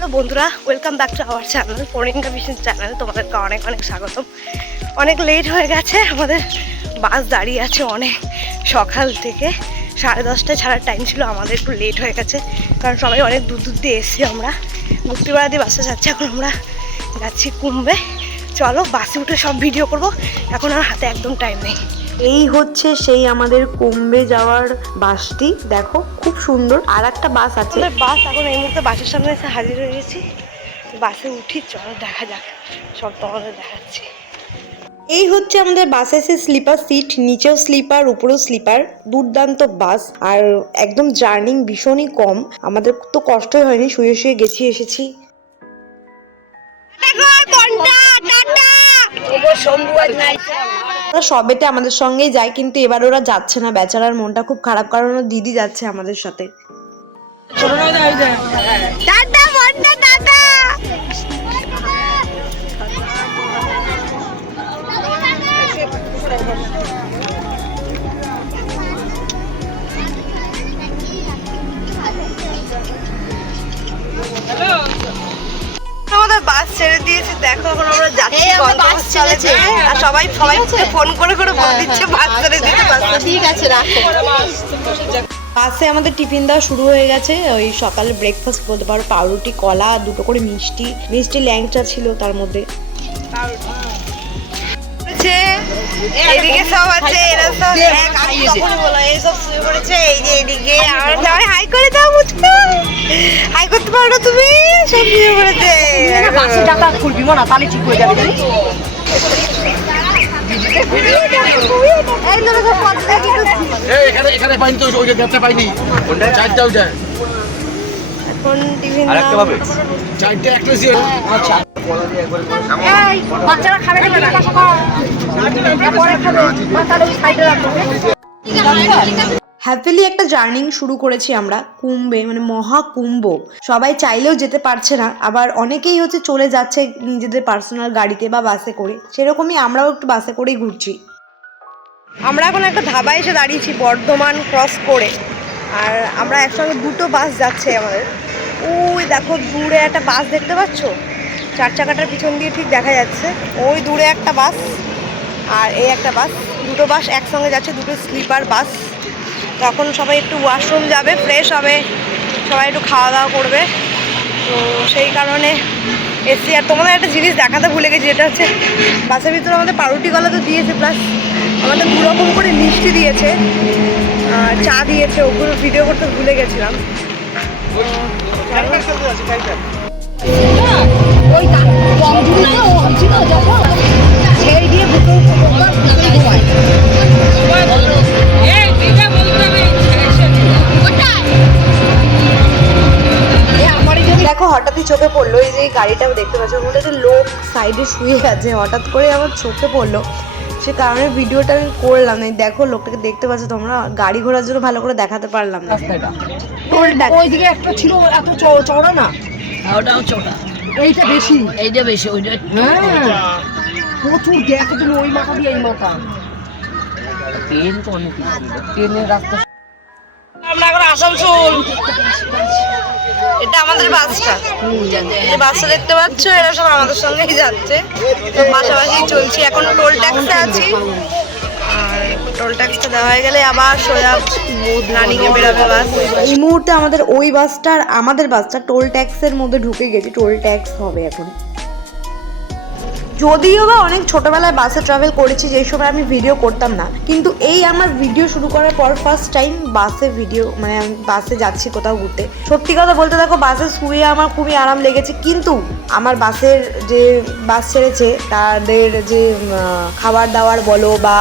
Hello বন্ধুরা, welcome back to our channel Parineeta vision channel. তোমাদেরকে অনেক অনেক স্বাগতম। অনেক লেট হয়ে গেছে, আমাদের বাস দাঁড়িয়ে আছে অনেক সকাল থেকে। 10:30টায় ছাড়ার টাইম ছিল, আমাদের একটু লেট হয়ে গেছে কারণ সবাই অনেক দূর দূর দিয়ে এসেছি। আমরা মুক্তিপাড়া দিয়ে বাসে যাচ্ছি, এখন আমরা যাচ্ছি কুম্বে। চলো বাসে উঠে সব ভিডিও করব, এখন আর হাতে একদম টাইম নেই। এই হচ্ছে সেই আমাদের কুম্বে যাওয়ার বাসটি, দেখো খুব সুন্দর। আর একটা বাস আছে, বাস এখন এই মুহূর্তে বাসের সামনে এসে হাজির হয়ে গেছি। বাসে উঠি, চলো দেখা যাক, সব তোমাদের দেখাচ্ছি। এই হচ্ছে আমাদের বাসের স্লিপার সিট, নিচেও স্লিপার উপরেও স্লিপার। দুর্দান্ত বাস, আর একদম জার্নি ভীষণই কম। আমাদের তো কষ্টই হয়নি, শুয়ে শুয়ে গেছি এসেছি। ওরা সবেতে আমাদের সঙ্গেই যায়, কিন্তু এবার ওরা যাচ্ছে না। বেচারার মনটা খুব খারাপ, কারণ ওর দিদি যাচ্ছে আমাদের সাথে। আমাদের বাস ছেড়ে দিয়েছে, দেখো এখন আমরা যাচ্ছি। বাস চলেছে আর সবাই ফোন করে করে বলে দিচ্ছে বাস ছেড়ে দিতে। ঠিক আছে, রাখো। বাসে আমাদের টিফিন দেওয়া শুরু হয়ে গেছে। ওই সকালে ব্রেকফাস্ট বলতে পারো, পাউরুটি, কলা, দুটো করে মিষ্টি ল্যাংচা ছিল তার মধ্যে। এদিকে সব আছে, এরা সব তখন বলো এইসব শুয়ে পড়েছে। এই যে এদিকে আমার সবাই হাই করে দাও, মুচকো হাই করতে পারো না তুমি, সব শুয়ে পড়েছে। বাসে টাকা খুলবি না, তাহলে ঠিক হয়ে যাবে। এখানে পাইনি তো, ওই দেখতে পাইনি। চারটাও যায় এখন টিফিন চারটে একটা ছিল। আচ্ছা বাচ্চারা খাবে না, হ্যাপিলি একটা জার্নি শুরু করেছি আমরা কুম্বে, মানে মহাকুম্ভ। সবাই চাইলেও যেতে পারছে না, আবার অনেকেই হচ্ছে চলে যাচ্ছে নিজেদের পার্সোনাল গাড়িতে বা বাসে করে। সেরকমই আমরাও একটু বাসে করেই ঘুরছি। আমরা এখন একটা ধাবায় এসে দাঁড়িয়েছি বর্ধমান ক্রস করে, আর আমরা একসঙ্গে দুটো বাস যাচ্ছে আমাদের। ওই দেখো দূরে একটা বাস দেখতে পাচ্ছ, 4 চাকাটার পিছন দিয়ে ঠিক দেখা যাচ্ছে। ওই দূরে একটা বাস আর এই একটা বাস, দুটো বাস একসঙ্গে যাচ্ছে, দুটো স্লিপার বাস। তখন সবাই একটু ওয়াশরুম যাবে, ফ্রেশ হবে, সবাই একটু খাওয়া দাওয়া করবে, তো সেই কারণে এসছি। আর তোমাদের একটা জিনিস দেখাতে ভুলে গেছি, যেটা হচ্ছে বাসের ভিতরে আমাদের পাউরুটি কলা তো দিয়েছে, প্লাস আমাদের 2 রকম করে মিষ্টি দিয়েছে, চা দিয়েছে। ওগুলো ভিডিও করতে ভুলে গেছিলাম। দেখো হঠাৎই চোখে পড়লো, এই যে গাড়িটাও দেখতে পাচ্ছ, ওর মধ্যে একটা লোক সাইডে শুয়ে আছে, হঠাৎ করে আমার চোখে পড়লো। সে কারণে ভিডিওটা আমি করলাম। এই দেখো লোকটাকে দেখতে পাচ্ছ তোমরা, গাড়ি ঘোড়ার জন্য ভালো করে দেখাতে পারলাম না। ওইদিকে একটা ছিল এত চওড়া না, ওটাও ছোটা, এইটা বেশি, এইটা বেশি, ওইটা হ্যাঁ প্রচুর। দেখো তুমি ওই মাথা দিয়ে এই মাথা, ট্রেন তো অনেক ট্রেনের রাস্তা। আমরা এখন আসানসোল, এটা আমাদের বাসটা। এই বাসটা দেখতে পাচ্ছ, এরা সব আমাদের সঙ্গেই যাচ্ছে, তো পাশাপাশি চলছি। এখন টোল ট্যাক্সে আছি, আর টোল ট্যাক্সটা দেওয়া হয়ে গেলে আবার সোজা রানিংয়ে বেরোবে বাস। এই মুহূর্তে আমাদের ওই বাসটা আর আমাদের বাসটা টোল ট্যাক্সের মধ্যে ঢুকে গেছে, টোল ট্যাক্স হবে এখন। যদিও বা অনেক ছোটবেলায় বাসে ট্রাভেল করেছি, যেই সময় আমি ভিডিও করতাম না, কিন্তু এই আমার ভিডিও শুরু করার পর ফার্স্ট টাইম বাসে ভিডিও, মানে আমি বাসে যাচ্ছি কোথাও ঘুরতে। সত্যি কথা বলতে দেখো, বাসে শুয়ে আমার খুবই আরাম লেগেছে, কিন্তু আমার বাসের যে বাস ছেড়েছে তাদের যে খাবার দাবার বলো বা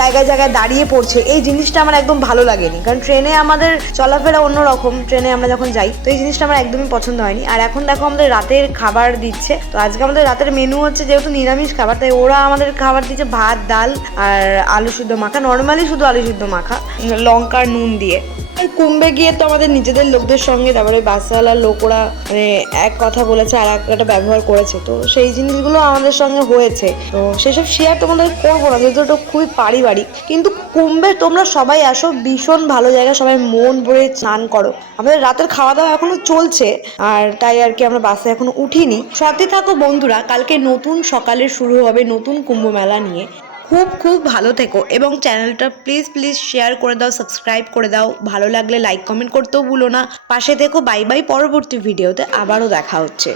জায়গায় জায়গায় দাঁড়িয়ে পড়ছে, এই জিনিসটা আমার একদম ভালো লাগেনি। কারণ ট্রেনে আমাদের চলাফেরা অন্যরকম, ট্রেনে আমরা যখন যাই, তো এই জিনিসটা আমার একদমই পছন্দ হয়নি। আর এখন দেখো আমাদের রাতের খাবার দিচ্ছে, তো আজকে আমাদের রাতের মেনু হচ্ছে যেহেতু নিরামিষ খাবার, তাই ওরা আমাদের খাবার দিচ্ছে ভাত, ডাল আর আলু সিদ্ধ মাখা। নর্মালি শুধু আলু সিদ্ধ মাখা, লঙ্কার নুন দিয়ে। আর কুম্ভে গিয়ে তো আমাদের নিজেদের লোকদের সঙ্গে তারপরে বাসওয়ালার লোকরা মানে এক কথা বলেছে আর একটা ব্যবহার করেছে, তো সেই জিনিসগুলো আমাদের সঙ্গে হয়েছে। তো সেসব শেয়ার তোমাদের করবো না যেহেতু ওটা খুবই পারিবারিক। কিন্তু কুম্ভে তোমরা সবাই আসো, ভীষণ ভালো জায়গা, সবাই মন ভরে স্নান করো। আমাদের রাতের খাওয়া দাওয়া এখনো চলছে আর তাই আর কি আমরা বাসে এখনো উঠিনি। সাথে থাকো বন্ধুরা, কালকে নতুন সকালে শুরু হবে নতুন কুম্ভ মেলা নিয়ে। খুব খুব ভালো থেকো এবং চ্যানেলটা প্লিজ প্লিজ শেয়ার করে দাও, সাবস্ক্রাইব করে দাও, ভালো লাগলে লাইক কমেন্ট করতেও ভুলো না। পাশে থেকো। বাই বাই, পরবর্তী ভিডিওতে আবারও দেখা হচ্ছে।